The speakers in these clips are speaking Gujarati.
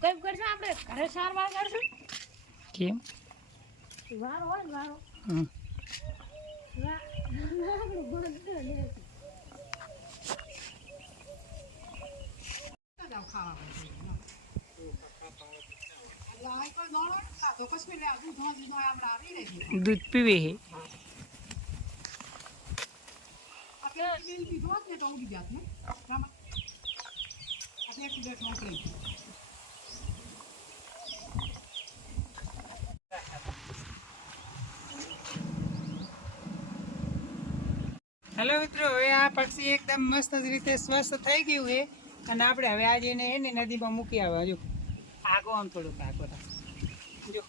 કઈ કરશું આપણે ઘરે સાર વાર કરશું કેમ વારો હોય ને વારો હમ. વા- આપણું બધું લે. દૂધ પીવે હે હેલો મિત્રો, હવે આ પક્ષી એકદમ મસ્ત રીતે સ્વસ્થ થઈ ગયું છે. અને આપણે હવે આજે એને એને નદીમાં મૂકી આવ્યા. જો, આગો આમ થોડુંક આગો. જો,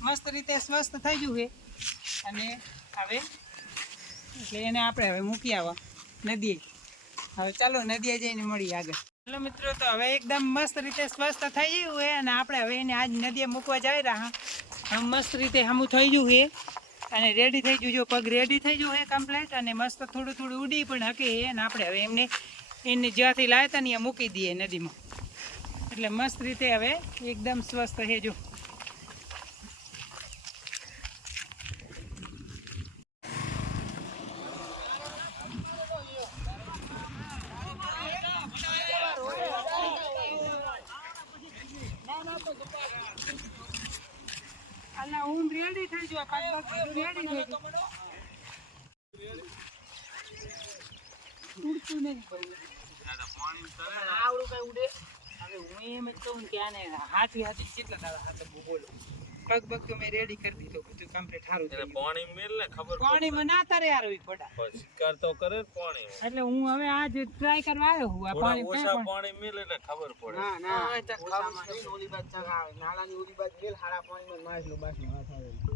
મસ્ત રીતે સ્વસ્થ થઈ ગયું છે. અને હવે, એટલે એને આપણે હવે મૂકી આવ્યા નદીએ. હવે ચાલો નદીએ જઈને મળીએ આગળ. હેલો મિત્રો, તો હવે એકદમ મસ્ત રીતે સ્વસ્થ થઈ ગયું છે. અને આપણે હવે એને આજ નદીએ મૂકવા જઈ રહ્યા. મસ્ત રીતે હમું થઈ ગયું છે. અને રેડી થઈ ગયું જો પગ રેડી થઈ ગયું છે કમ્પ્લેટ અને મસ્ત થોડું થોડું ઉડી પણ હકે અને આપણે હવે એમને એને જ્યાંથી લાવ્યા હતા ને મૂકી દઈએ નદીમાં. એટલે મસ્ત રીતે હવે એકદમ સ્વસ્થ છે અલા હું રેડી થઈ ગયો પગ પગ બધું રેડી થઈ ગયું ઉડતું નહીં બહુ. આવડું કઈ ઉડે હવે હું એમ જ કહું કે આને હાથી હાથી કેટલા દાડા હાથે બોલો પગ પગ તો મેં રેડી કરી દીધો બધું કમ્પ્લીટ સારું પાણી મેલ ને ખબર પાણીમાં ના તારે પડે શિકાર તો કરે ને પાણી એટલે હું હવે આજ ટ્રાય કરવા આવ્યો હું આ થોડા પાણી ઓછા ક્યાં પણ- પાણી મેલે ને ખબર પડે. ના ના. ઓછામાં નહીં. એક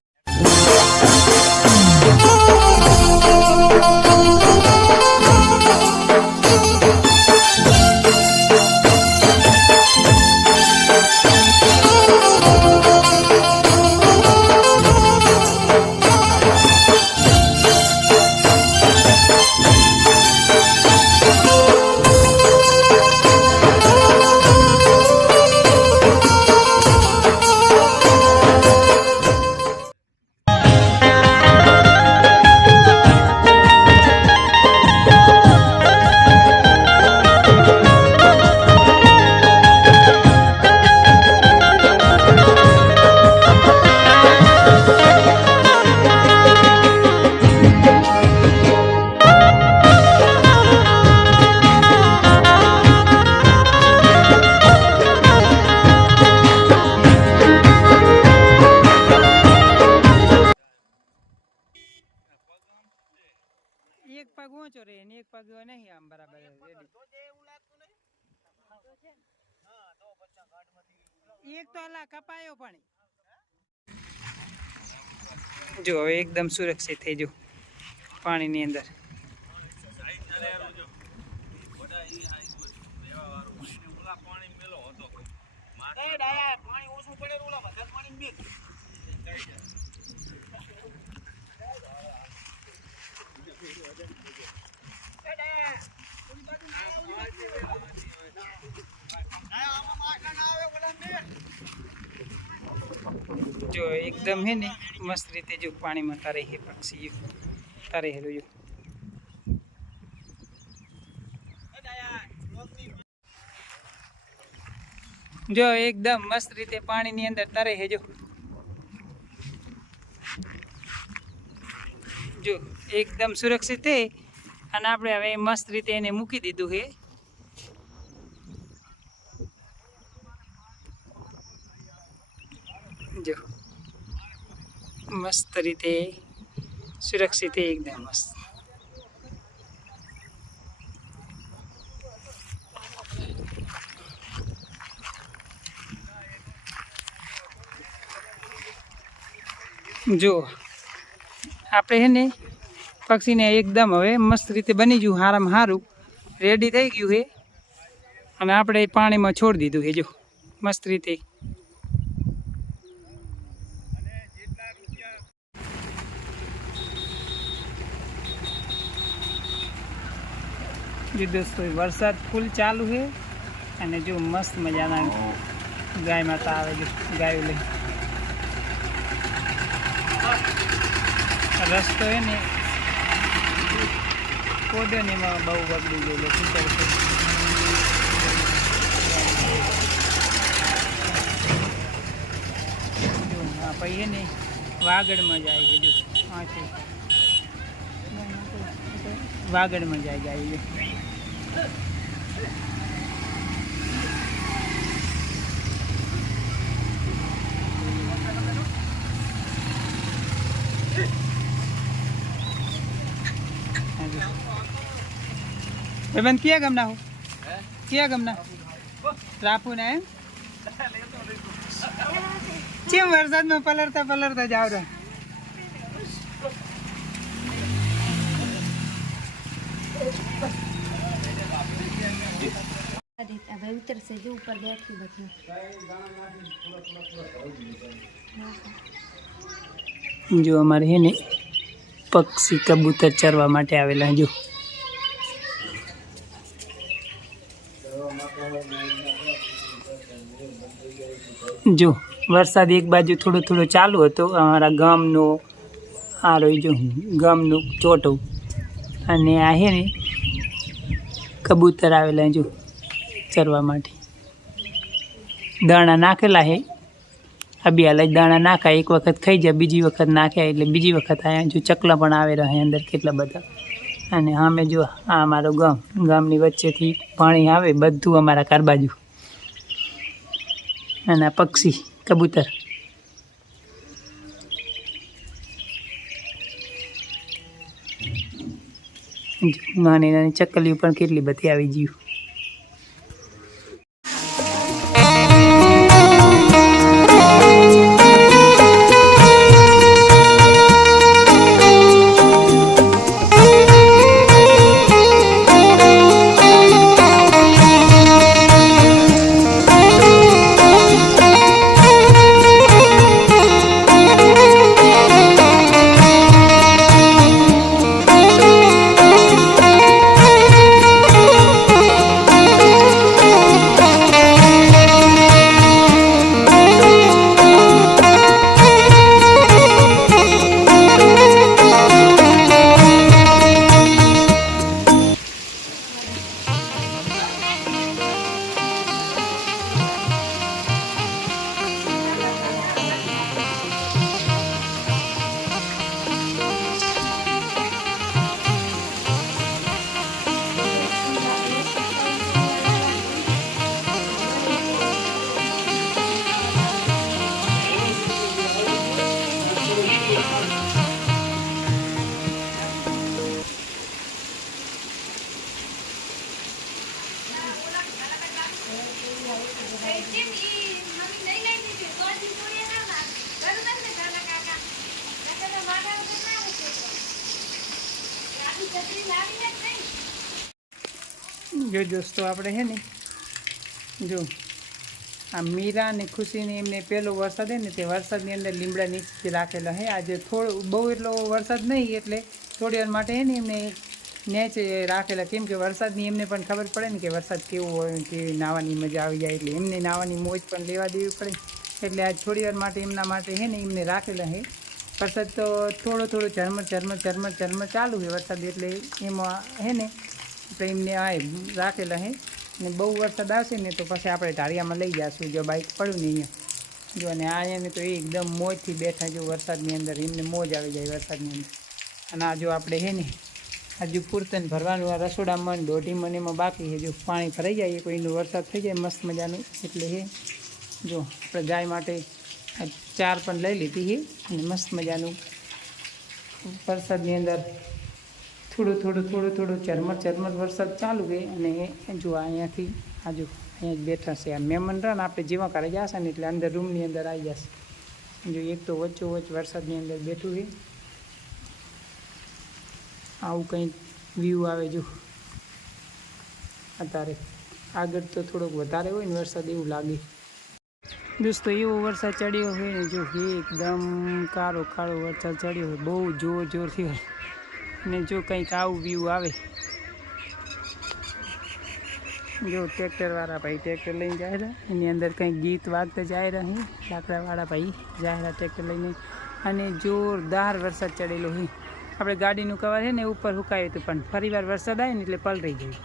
એક નહીં આમ બરાબર રેડી એક તો અલા કપાયો પણ. જો હવે એકદમ સુરક્ષિત થઈ જો પાણીની અંદર. પાણી મેલો હતો જો એકદમ હે ને મસ્ત રીતે જો પાણીમાં તારે હે પક્ષી તારે હેલો જો જો એકદમ મસ્ત રીતે પાણીની અંદર તારે હે જો. એકદમ સુરક્ષિત છે અને આપણે હવે મસ્ત રીતે એને મૂકી દીધું છે જો. મસ્ત રીતે સુરક્ષિત એકદમ મસ્ત. જો આપણે છે ને પક્ષીને એકદમ હવે મસ્ત રીતે બની ગયું, હારામાં સારું રેડી થઈ ગયું છે. અને આપણે પાણીમાં છોડી દીધું છે જો મસ્ત રીતે. જે દોસ્તો વરસાદ ફૂલ ચાલુ છે અને જો મસ્ત મજાના ગાય માતા આવે છે, ગાયો લઈ. રસ્તો એ ને કોડે ને એમાં બહુ બગડી ગયેલો છે જો પછી ને, વાગડમાં જાય છે છે. વાગડમાં જાય જાય છે ભાઈબંધ ક્યાં ગમના હો? ક્યાં ગમના? રાપુના એમ? કેમ વરસાદમાં પલરતા પલરતા જાવ રહ્યા હવે ઉતરશે જો ઉપર બેઠી બધું. જો અમારે છે ને પક્ષી કબૂતર ચરવા માટે આવેલા, જો. જો, વરસાદ એક બાજુ થોડો થોડો ચાલુ હતો, અમારા ગામનો આ રહ્યું જો, ગામનું ચોટું. અને આ છે ને કબૂતર આવેલા, જો. ચરવા માટે દાણા નાખેલા હે. આ બે દાણા નાખાય, એક વખત ખાઈ જાય બીજી વખત નાખ્યા એટલે બીજી વખત આયા. જો ચકલા પણ આવે રહે અંદર કેટલા બધા. અને અમે જો આ અમારો ગામ, ગામની વચ્ચેથી પાણી આવે, બધું અમારા કાર બાજુ. અને પક્ષી, કબૂતર. નાની નાની ચકલીઓ પણ કેટલી બધી આવી ગયું જો દોસ્તો, આપણે છે ને, જો, આ મીરા અને ખુશીને એમને પહેલો વરસાદ હે ને, તે વરસાદની અંદર લીમડા નીચે રાખેલા હે. આજે થોડો, બહુ એટલો વરસાદ નહીં, એટલે થોડી વાર માટે હે ને એમને નેચે રાખેલા. કેમ કે વરસાદની એમને પણ ખબર પડે ને કે વરસાદ કેવો હોય કે નાહવાની મજા આવી જાય, એટલે એમને નાહવાની મોજ પણ લેવા દેવી પડે. એટલે આજ થોડી વાર માટે એમના માટે હે ને એમને રાખેલા હે. વરસાદ તો થોડો થોડો ઝરમર ઝરમર ઝરમર ઝરમર ચાલુ છે વરસાદ, એટલે એમાં હે ને આપણે એમને આ રાખેલા હે. ને બહુ વરસાદ આવશે ને તો પછી આપણે ઢાળિયામાં લઈ જઈશું જો બાઇક પડ્યું ને અહીંયા. જો અને અહીંયા તો એકદમ મોજથી બેઠા જો વરસાદની અંદર, એમને મોજ આવી જાય વરસાદની અંદર. અને આ જો આપણે હે ને હજુ પૂરતન ભરવાનું, આ રસોડામાં ને એમાં બાકી છે. જો પાણી ભરાઈ જાય કોઈનું વરસાદ થઈ જાય, મસ્ત મજાનું. એટલે હે, જો આપણે ગાય માટે ચાર પણ લઈ લીધી છે અને મસ્ત મજાનું વરસાદની અંદર થોડું થોડું થોડું થોડું ઝરમર ઝરમર વરસાદ ચાલુ ગઈ અને જો અહીંયાથી આજુ અહીંયા જ બેઠા છે. આ મહેમાન રહે ને આપણે જેવા કરે જશે ને એટલે અંદર રૂમની અંદર આવી જશે જો એક તો વચ્ચો વચ્ચ વરસાદની અંદર બેઠું છે. આવું કંઈ વ્યૂ આવે જો. અત્યારે આગળ તો થોડોક વધારે હોય ને વરસાદ એવું લાગે. દોસ્તો, એવો વરસાદ ચડ્યો હોય ને જો એકદમ કાળો કાળો વરસાદ ચડ્યો હોય, બહુ જોર જોરથી હોય ને જો કંઈક આવું વ્યૂ આવે. જો ટ્રેક્ટરવાળા ભાઈ ટ્રેક્ટર લઈને જાય રહ્યા એની અંદર કંઈક ગીત વાગતા જાય રહ્યા લાકડાવાળા ભાઈ જાય રહ્યા ટ્રેક્ટર લઈને. અને જોરદાર વરસાદ ચડેલો હોય આપણે ગાડીનું કવર છે ને ઉપર સુકાયું હતું, પણ ફરીવાર વરસાદ આવે ને એટલે પલળી ગયું.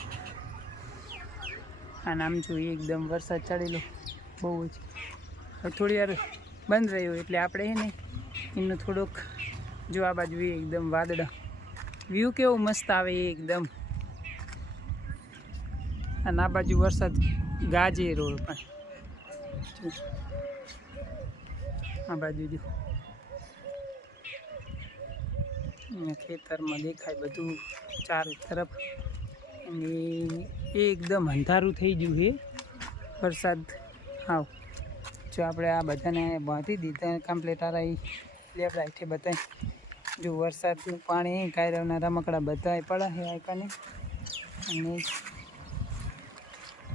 અને આમ જોઈએ એકદમ વરસાદ ચડેલો. બહુ જ. થોડી વાર બંધ રહ્યો, એટલે આપણે છે ને એમનું થોડુંક જો આ બાજુ એકદમ વાદળા. વ્યૂ કેવો મસ્ત આવે એકદમ. અને આ બાજુ વરસાદ ગાજે રોડ પણ આ બાજુ જો. ખેતરમાં દેખાય બધું ચાર તરફ. અને એકદમ અંધારું થઈ ગયું છે. વરસાદ. આવ. જો આપણે આ બધાને બાંધી દીધા. કમ્પ્લેટ આ લેબ છે બધા જો વરસાદનું પાણી કાયરવના રમકડા બધા પડે છે આઈકાને અને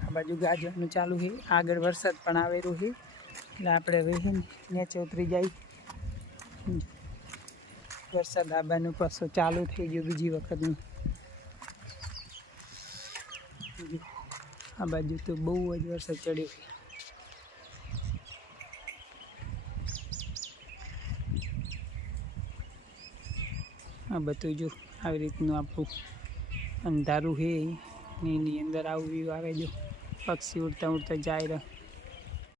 આ બાજુ ગાજરનું ચાલુ છે આગળ વરસાદ પણ આવેલું છે એટલે આપણે હવે છે નીચે ઉતરી જાય. વરસાદ આબાનું પાછો ચાલુ થઈ ગયું બીજી વખતનું. આ બાજુ તો બહુ જ વરસાદ ચડ્યો છે આ બધું જો આવી રીતનું આપણું અંધારું છે એની અંદર આવું વ્યૂ આવે જો. પક્ષી ઉડતા ઉડતા જાય રહ્યા.